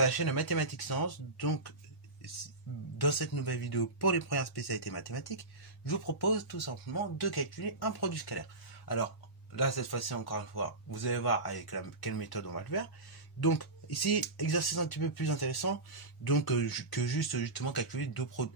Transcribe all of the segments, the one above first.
à la chaîne Mathématiques Sciences. Donc, dans cette nouvelle vidéo pour les premières spécialités mathématiques, je vous propose tout simplement de calculer un produit scalaire. Alors, là, cette fois-ci, encore une fois, vous allez voir avec quelle méthode on va le faire. Donc, ici, exercice un petit peu plus intéressant donc, que justement calculer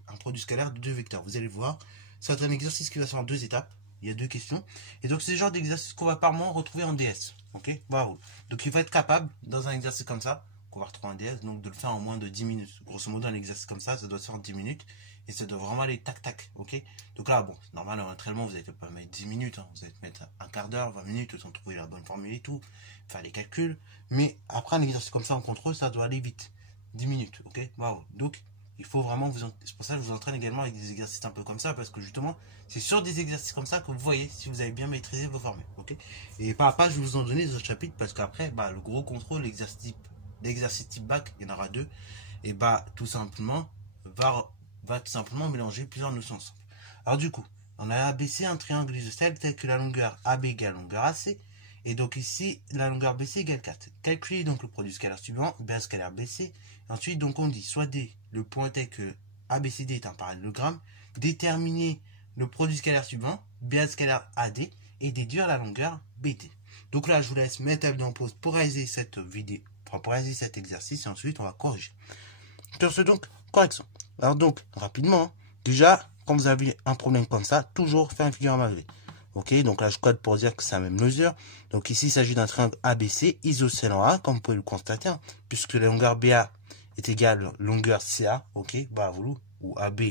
un produit scalaire de deux vecteurs. Vous allez voir, c'est un exercice qui va se faire en deux étapes. Il y a deux questions. Et donc, c'est le genre d'exercice qu'on va par moment retrouver en DS. Ok, bravo. Donc, il faut être capable, dans un exercice comme ça, qu'on va retrouver en DS, donc de le faire en moins de 10 minutes. Grosso modo, un exercice comme ça doit se faire en 10 minutes. Et ça doit vraiment aller tac-tac. Ok. Donc là, bon, c'est normal, en entraînement, vous n'allez pas mettre 10 minutes. Hein. Vous allez mettre un quart d'heure, 20 minutes, le temps de trouver la bonne formule et tout. Faire les calculs. Mais après, un exercice comme ça en contrôle, ça doit aller vite. 10 minutes. Ok, bravo. Donc, il faut vraiment c'est pour ça que je vous entraîne également avec des exercices un peu comme ça, parce que justement, c'est sur des exercices comme ça que vous voyez si vous avez bien maîtrisé vos formules, ok. Et pas à pas, je vais vous en donner des autres chapitres, parce qu'après, le gros contrôle, l'exercice type bac, il y en aura deux, et tout simplement, va tout simplement mélanger plusieurs notions ensemble. Alors du coup, on a ABC, un triangle isocèle tel que la longueur AB égale longueur AC, et donc ici, la longueur BC égale 4. Calculez donc le produit scalaire suivant, B scalaire BC. Ensuite, donc on dit soit D, le point tel que ABCD est un parallélogramme, déterminer le produit scalaire suivant, B scalaire AD, et déduire la longueur BD. Donc là, je vous laisse mettre la vidéo en pause pour réaliser cette vidéo, pour réaliser cet exercice, et ensuite on va corriger. Sur ce donc, correction. Alors donc, rapidement, déjà, quand vous avez un problème comme ça, toujours faire une figure amalgamée. Ok, donc là je code pour dire que c'est la même mesure. Donc ici il s'agit d'un triangle ABC isocèle en A, comme vous pouvez le constater, hein, puisque la longueur BA est égale à longueur CA, ok, ou AB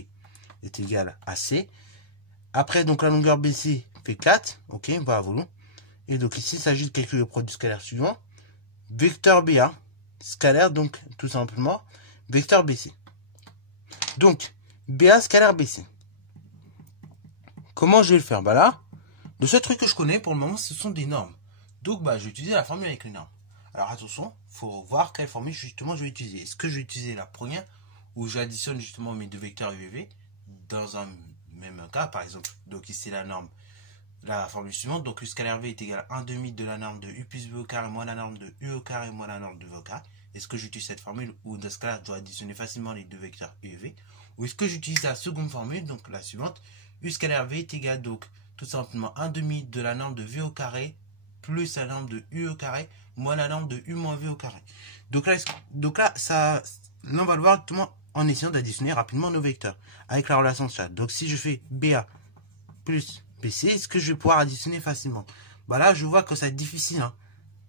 est égal à C. Après donc la longueur BC fait 4, ok, et donc ici il s'agit de calculer le produit scalaire suivant. Vecteur BA, scalaire donc tout simplement, vecteur BC. Donc, BA scalaire BC. Comment je vais le faire? Là, le seul truc que je connais pour le moment, ce sont des normes. Donc, je vais utiliser la formule avec les normes. Alors, attention, il faut voir quelle formule justement je vais utiliser. Est-ce que je vais utiliser la première, où j'additionne justement mes deux vecteurs UV dans un même cas, par exemple. Donc, ici, la norme, la formule suivante. Donc, U scalaire V est égal à 1 demi de la norme de U plus V au carré moins la norme de U au carré moins la norme de V au carré. Est-ce que j'utilise cette formule, ou dans ce cas-là, je dois additionner facilement les deux vecteurs U et V? Ou est-ce que j'utilise la seconde formule, donc la suivante, U scalaire V est égal donc tout simplement 1 demi de la norme de V au carré plus la norme de U au carré moins la norme de U moins V au carré. Donc là on va le voir directement en essayant d'additionner rapidement nos vecteurs avec la relation de chat. Donc si je fais BA plus BC, est-ce que je vais pouvoir additionner facilement? Là, je vois que ça va être difficile, hein,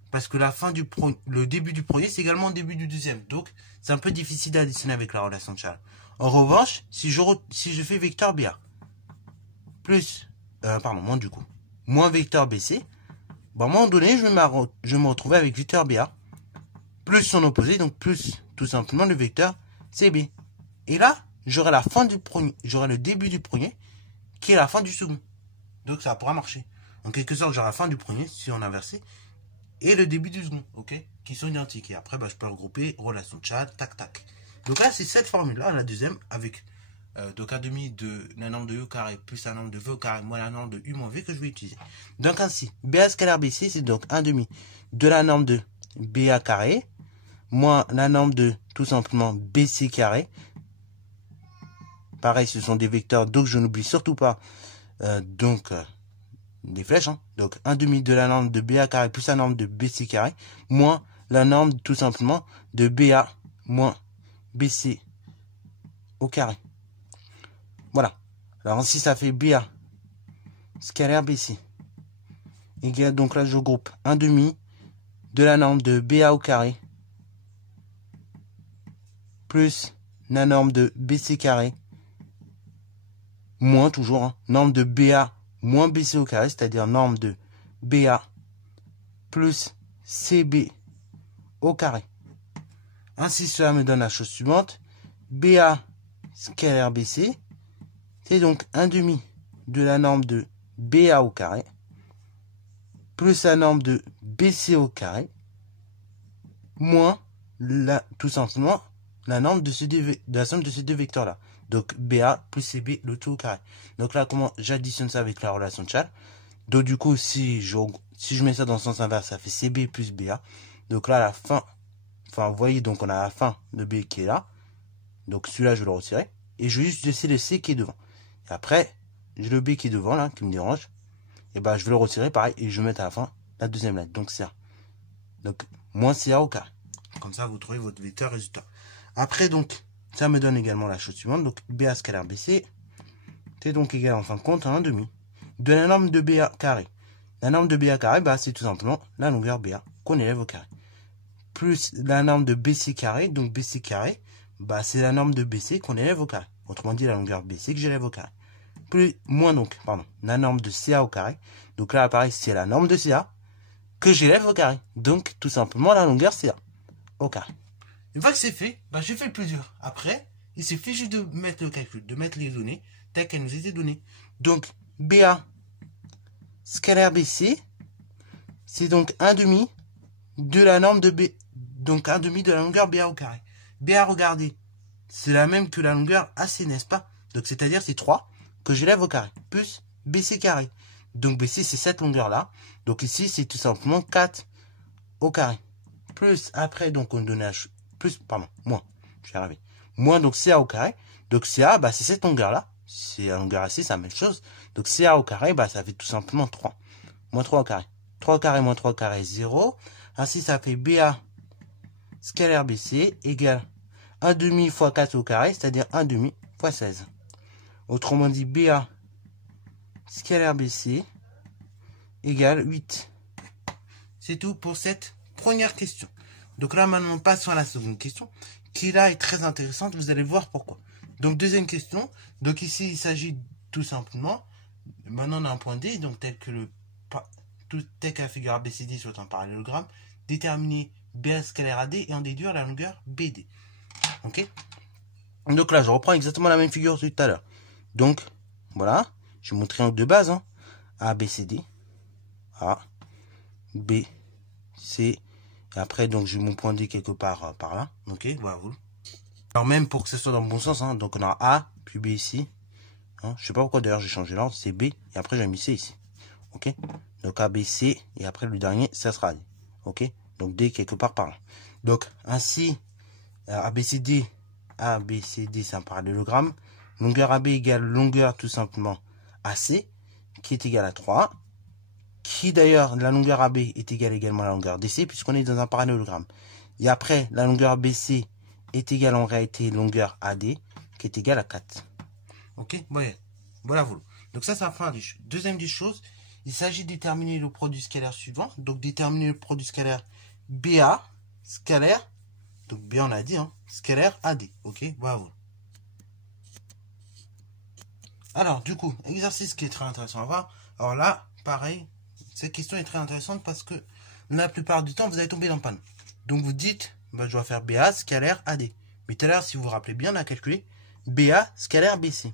parce que le début du premier, c'est également le début du deuxième. Donc, c'est un peu difficile d'additionner avec la relation de Charles. En revanche, si je fais vecteur BA plus, moins du coup, moins vecteur BC, à un moment donné, je vais me retrouver avec vecteur BA plus son opposé, donc plus tout simplement le vecteur CB. Et là, j'aurai la fin du premier, j'aurai le début du premier qui est la fin du second. Donc, ça pourra marcher. En quelque sorte, j'aurai la fin du premier, si on inversé, et le début du second, ok, qui sont identiques. Et après, je peux regrouper relation de chat, tac, tac. Donc là, c'est cette formule-là, la deuxième, avec donc 1 demi de la norme de U au carré plus la norme de V au carré moins la norme de U moins V que je vais utiliser. Donc ainsi, BA scalaire BC, c'est donc 1 demi de la norme de BA carré moins la norme de tout simplement BC carré. Pareil, ce sont des vecteurs, donc je n'oublie surtout pas des flèches, hein. Donc 1 demi de la norme de BA carré plus la norme de BC carré moins la norme tout simplement de BA moins BC au carré. Voilà. Alors ainsi ça fait BA scalaire BC égale, donc là je regroupe 1 demi de la norme de BA au carré plus la norme de BC carré moins toujours, hein, norme de BA moins BC au carré, c'est-à-dire norme de BA plus CB au carré. Ainsi, cela me donne la chose suivante. BA scalaire BC, c'est donc 1 demi de la norme de BA au carré plus la norme de BC au carré moins tout simplement la norme de la somme de ces deux vecteurs-là. Donc BA plus CB, le tout au carré. Donc là, comment j'additionne ça avec la relation de Charles? Donc du coup, si je mets ça dans le sens inverse, ça fait CB plus BA. Donc là, la fin enfin, vous voyez, donc on a la fin de B qui est là. Donc celui-là, je vais le retirer. Et je vais juste laisser le C qui est devant. Et après, j'ai le B qui est devant, là, qui me dérange. Et ben, je vais le retirer, pareil, et je vais mettre à la fin la deuxième lettre, donc CA. Donc, moins CA au carré. Comme ça, vous trouvez votre vecteur résultat. Après, donc, ça me donne également la chose suivante. Donc, BA scalaire BC, c'est donc égal, en fin de compte, à 1,5 de la norme de BA carré. La norme de BA carré, bah, c'est tout simplement la longueur BA qu'on élève au carré. Plus la norme de BC carré, donc BC carré, bah, c'est la norme de BC qu'on élève au carré. Autrement dit, la longueur BC que j'élève au carré. Plus, moins donc, pardon, la norme de CA au carré. Donc là, pareil, c'est la norme de CA que j'élève au carré. Donc, tout simplement, la longueur CA au carré. Une fois que c'est fait, bah, j'ai fait le plus dur. Après, il suffit juste de mettre le calcul, de mettre les données telles qu'elles nous étaient données. Donc, BA scalaire BC, c'est donc 1,5 de la norme de B, donc 1,5 de la longueur BA au carré. BA, regardez, c'est la même que la longueur AC, n'est-ce pas? Donc, c'est-à-dire, c'est 3 que j'élève au carré, plus BC carré. Donc, BC, c'est cette longueur-là. Donc, ici, c'est tout simplement 4 au carré. Plus, après, donc, on donne plus, pardon, moins, je vais arriver. Moins, donc, CA au carré. Donc, CA, bah, c'est cette longueur-là. C'est la longueur AC, c'est la même chose. Donc, CA au carré, bah, ça fait tout simplement 3. Moins 3 au carré. 3 au carré, moins 3 au carré, 0. Ainsi, ça fait BA scalaire BC égale 1,5 fois 4 au carré, c'est-à-dire 1,5 fois 16. Autrement dit, BA scalaire BC égale 8. C'est tout pour cette première question. Donc là, maintenant, passons à la seconde question, qui là est très intéressante. Vous allez voir pourquoi. Donc, deuxième question. Donc ici, il s'agit tout simplement, maintenant on a un point D, donc tel que la figure ABCD sur un parallélogramme, déterminer BA scalaire AD et en déduire la longueur BD. Ok? Donc là, je reprends exactement la même figure que tout à l'heure. Donc, voilà, j'ai mon triangle de base, hein. A, B, C, D. A, B, C. Et après, donc, j'ai mon point D quelque part par là. Ok, voilà. Alors, même pour que ce soit dans le bon sens, hein, donc on a A, puis B ici. Hein, je sais pas pourquoi d'ailleurs j'ai changé l'ordre, c'est B, et après j'ai mis C ici. Ok, donc A, B, C, et après le dernier, ça sera D. Ok, donc D quelque part par là. Donc, ainsi, A, B, C, D, c'est un parallélogramme. Longueur AB égale longueur tout simplement AC, qui est égale à 3. Qui d'ailleurs, la longueur AB est égale également à la longueur DC, puisqu'on est dans un parallélogramme. Et après, la longueur BC est égale en réalité longueur AD, qui est égale à 4. Ok, voilà, voilà. Donc ça, c'est la première des choses. Deuxième des choses, il s'agit de déterminer le produit scalaire suivant. Donc déterminer le produit scalaire BA, scalaire, donc B on a dit, hein, scalaire AD. Ok, voilà. Alors, du coup, exercice qui est très intéressant à voir. Alors là, pareil, cette question est très intéressante parce que la plupart du temps, vous allez tomber dans le panneau. Donc vous dites, bah, je dois faire BA scalaire AD. Mais tout à l'heure, si vous vous rappelez bien, on a calculé BA scalaire BC.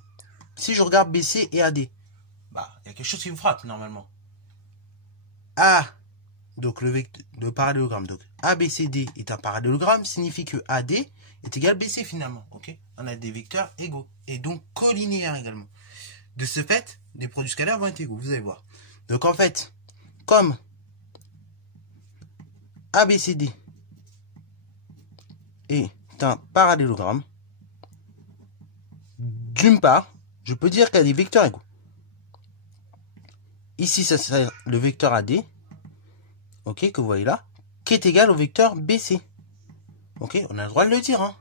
Si je regarde BC et AD, bah, il y a quelque chose qui vous frappe normalement. A, donc le parallélogramme, donc ABCD est un parallélogramme, signifie que AD est égal BC finalement. Ok, on a des vecteurs égaux et donc collinéaires également. De ce fait, les produits scalaires vont être égaux, vous allez voir. Donc en fait, comme ABCD est un parallélogramme, d'une part, je peux dire qu'il y a des vecteurs égaux. Ici, ça serait le vecteur AD, ok, que vous voyez là, qui est égal au vecteur BC. Ok, on a le droit de le dire, hein.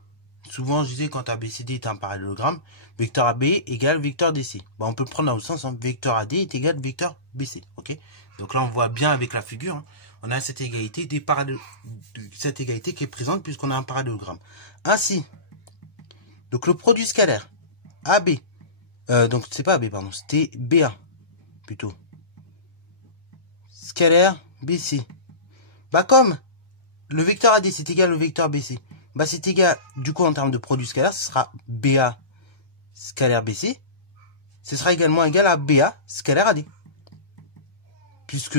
Souvent, je disais, quand ABCD est un parallélogramme, vecteur AB égale vecteur DC. Bon, on peut le prendre dans le sens, hein, vecteur AD est égal vecteur BC. Ok, donc là, on voit bien avec la figure, hein, on a cette égalité, cette égalité qui est présente puisqu'on a un parallélogramme. Ainsi, donc le produit scalaire AB, donc c'est pas AB, pardon, c'était BA, plutôt. Scalaire BC. Bah comme le vecteur AD c'est égal au vecteur BC, bah c'est égal, du coup en termes de produit scalaire, ce sera BA scalaire BC, ce sera également égal à BA scalaire AD. Puisque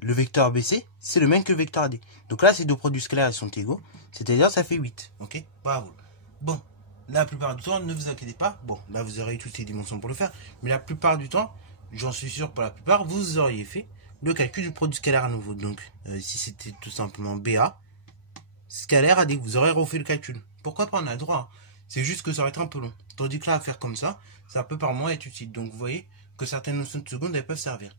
le vecteur BC, c'est le même que le vecteur AD. Donc là, ces deux produits scalaires ils sont égaux, c'est-à-dire ça fait 8. Ok, bravo. Bon, la plupart du temps, ne vous inquiétez pas. Bon, là vous aurez toutes les dimensions pour le faire, mais la plupart du temps, j'en suis sûr pour la plupart, vous auriez fait le calcul du produit scalaire à nouveau. Donc ici c'était tout simplement BA scalaire AD. Vous aurez refait le calcul. Pourquoi pas, on a le droit. C'est juste que ça va être un peu long. Tandis que là, à faire comme ça peut par moins être utile. Donc vous voyez que certaines notions de seconde, elles peuvent servir.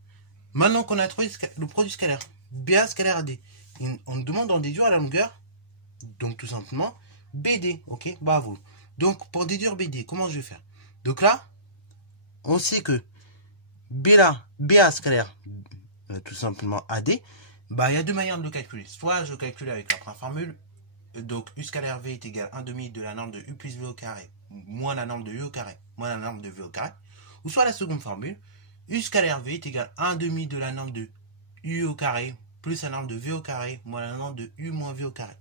Maintenant qu'on a trouvé le produit scalaire, BA scalaire AD, on nous demande d'en déduire la longueur, donc tout simplement BD, ok, bravo. Donc pour déduire BD, comment je vais faire? Donc là, on sait que BA scalaire, tout simplement AD, bah il y a deux manières de le calculer. Soit je calcule avec la première formule, donc U scalaire V est égal à 1 demi de la norme de U plus V au carré, moins la norme de U au carré, moins la norme de V au carré, ou soit la seconde formule, U scalaire V est égal à 1 demi de la norme de U au carré, plus la norme de V au carré, moins la norme de U moins V au carré.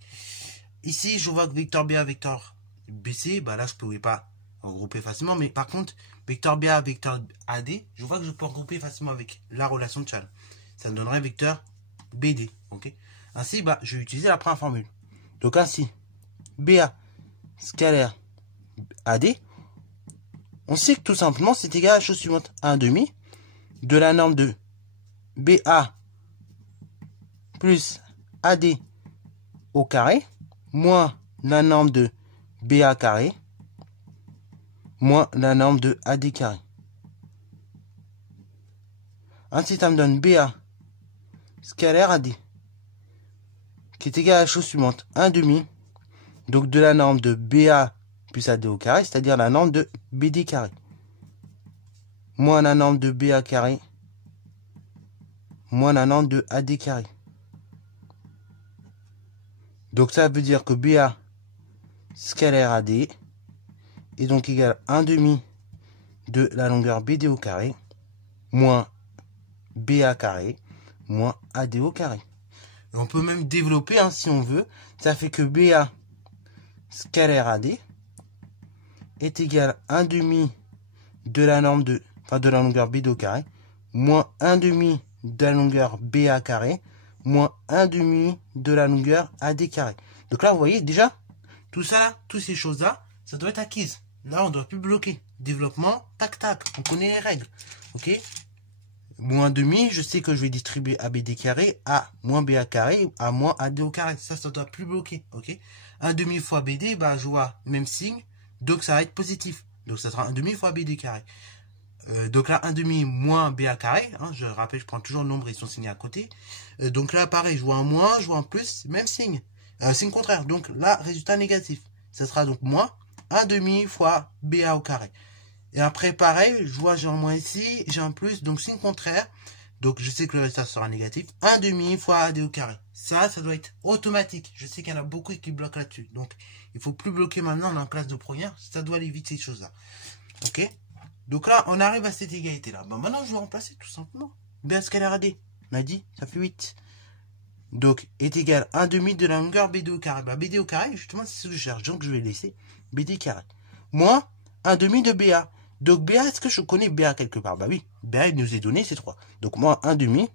Ici, je vois que vecteur BA, vecteur BC, bah là, je ne pouvais pas regrouper facilement, mais par contre, vecteur BA, vecteur AD, je vois que je peux regrouper facilement avec la relation de Chasles. Ça me donnerait vecteur BD, ok. Ainsi, bah, je vais utiliser la première formule. Donc ainsi, BA scalaire AD, on sait que tout simplement, c'est égal à la chose suivante. 1 demi de la norme de BA plus AD au carré, moins la norme de BA carré, moins la norme de AD carré. Ainsi, ça me donne BA scalaire AD, qui est égal à la chose suivante. 1 demi, donc de la norme de BA plus AD au carré, c'est-à-dire la norme de BD carré, moins la norme de BA carré, moins la norme de AD carré. Donc ça veut dire que BA scalaire AD est donc égal à 1 demi de la longueur BD au carré, moins BA carré, moins AD au carré. Et on peut même développer, hein, si on veut. Ça fait que BA scalaire AD est égal à 1 demi de la norme de la longueur BD au carré, moins 1 demi de la longueur BA carré, moins 1 demi de la longueur AD carré. Donc là, vous voyez, déjà, tout ça, toutes ces choses-là, ça doit être acquise. Là, on ne doit plus bloquer. Développement, tac, tac. On connaît les règles. Ok? Moins demi, je sais que je vais distribuer ABD carré à moins BA carré à moins AD au carré. Ça ne doit plus bloquer. Ok? 1 demi fois BD, bah, je vois même signe. Donc, ça va être positif. Donc, ça sera 1 demi fois BD carré. Donc là, 1 demi moins BA carré. Hein, je rappelle, je prends toujours le nombre, ils sont signés à côté. Donc là, pareil, je vois un moins, je vois un plus, même signe. Signe contraire. Donc là, résultat négatif. Ça sera donc moins 1 demi fois BA au carré. Et après, pareil, je vois, j'ai un moins ici, j'ai un plus, donc signe contraire. Donc je sais que le résultat sera négatif. 1 demi fois AD au carré. Ça doit être automatique. Je sais qu'il y en a beaucoup qui bloquent là-dessus. Donc, il faut plus bloquer maintenant, on est en classe de première. Ça doit aller vite, ces choses-là. Ok? Donc là, on arrive à cette égalité-là. Bon, maintenant, je vais remplacer tout simplement. BA scalaire AD. On a dit, ça fait 8. Donc, est égal à 1 demi de la longueur BD au carré. Bah, BD au carré, justement, c'est ce que je cherche. Donc, je vais laisser BD carré. Moins 1 demi de BA. Donc, BA, est-ce que je connais BA quelque part? Bah oui, BA, il nous est donné, c'est 3. Donc, moins 1 demi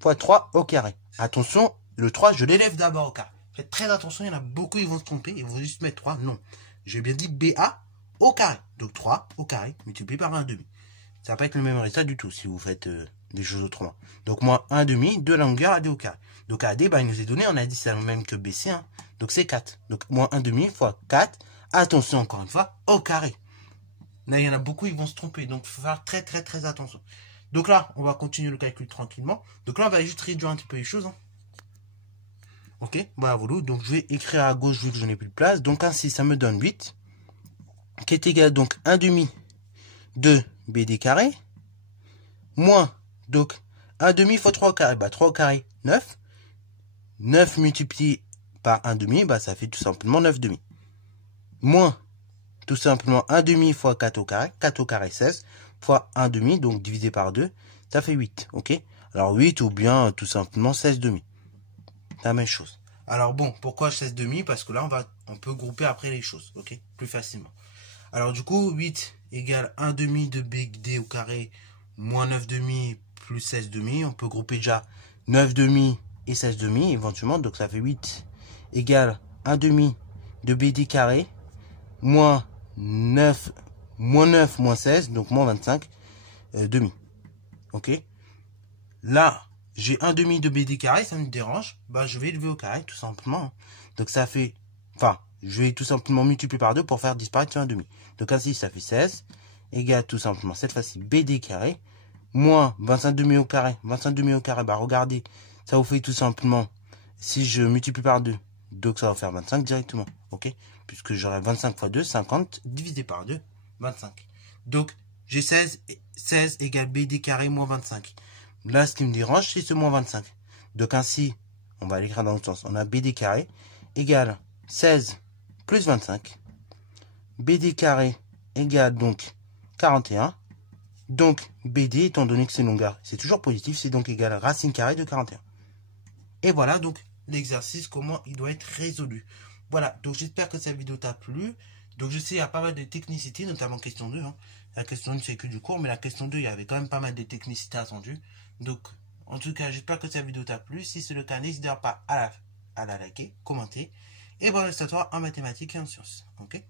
fois 3 au carré. Attention, le 3, je l'élève d'abord au carré. Faites très attention, il y en a beaucoup, ils vont se tromper. Ils vont juste mettre 3. Non. J'ai bien dit BA au carré. Donc, 3 au carré multiplié par 1 demi. Ça va pas être le même résultat du tout si vous faites des choses autrement. Donc, moins 1 demi de la longueur AD au carré. Donc, AD, bah, il nous est donné, on a dit c'est le même que BC. Hein. Donc, c'est 4. Donc, moins 1 demi fois 4. Attention, encore une fois, au carré. Là, il y en a beaucoup, ils vont se tromper. Donc, il faut faire très, très, très attention. Donc là, on va continuer le calcul tranquillement. Donc là, on va juste réduire un petit peu les choses. Hein. Ok, voilà, voilà. Donc, je vais écrire à gauche vu que je n'ai plus de place. Donc, ainsi, ça me donne 8. Qui est égal, donc, 1 demi de BD carré. Moins, donc, 1 demi fois 3 au carré. Bah, 3 au carré, 9. 9 multiplié par 1 demi, bah, ça fait tout simplement 9 demi. Moins, tout simplement 1 demi fois 4 au carré. 4 au carré, 16. Fois 1 demi, donc divisé par 2, ça fait 8. Ok? Alors 8 ou bien tout simplement 16 demi. C'est la même chose. Alors bon, pourquoi 16 demi? Parce que là, on peut grouper après les choses. Ok? Plus facilement. Alors du coup, 8 égale 1 demi de BD au carré moins 9 demi plus 16 demi. On peut grouper déjà 9 demi et 16 demi éventuellement. Donc ça fait 8 égale 1 demi de BD carré moins 9 moins 16, donc moins 25 demi. Ok. Là, j'ai un demi de BD carré, ça me dérange, bah je vais élever au carré, tout simplement. Donc ça fait, enfin, je vais tout simplement multiplier par 2 pour faire disparaître ce 1 demi. Donc ainsi, ça fait 16, égale tout simplement, cette fois-ci, BD carré, moins 25 demi au carré. 25 demi au carré, bah regardez, ça vous fait tout simplement, si je multiplie par 2, donc ça va faire 25 directement, ok? Puisque j'aurai 25 fois 2, 50, divisé par 2, 25. Donc, j'ai 16 égale BD carré moins 25. Là, ce qui me dérange, c'est ce moins 25. Donc ainsi, on va l'écrire dans l'autre sens. On a BD carré égale 16 plus 25. BD carré égale donc 41. Donc BD, étant donné que c'est longueur, c'est toujours positif, c'est donc égal à racine carrée de 41. Et voilà donc l'exercice, comment il doit être résolu. Voilà, donc j'espère que cette vidéo t'a plu. Donc je sais, il y a pas mal de technicité, notamment question 2. Hein. La question 1, c'est que du cours, mais la question 2, il y avait quand même pas mal de technicité attendues. Donc, en tout cas, j'espère que cette vidéo t'a plu. Si c'est le cas, n'hésite pas à la liker, commenter. Et bon reste à toi en mathématiques et en sciences. Ok ?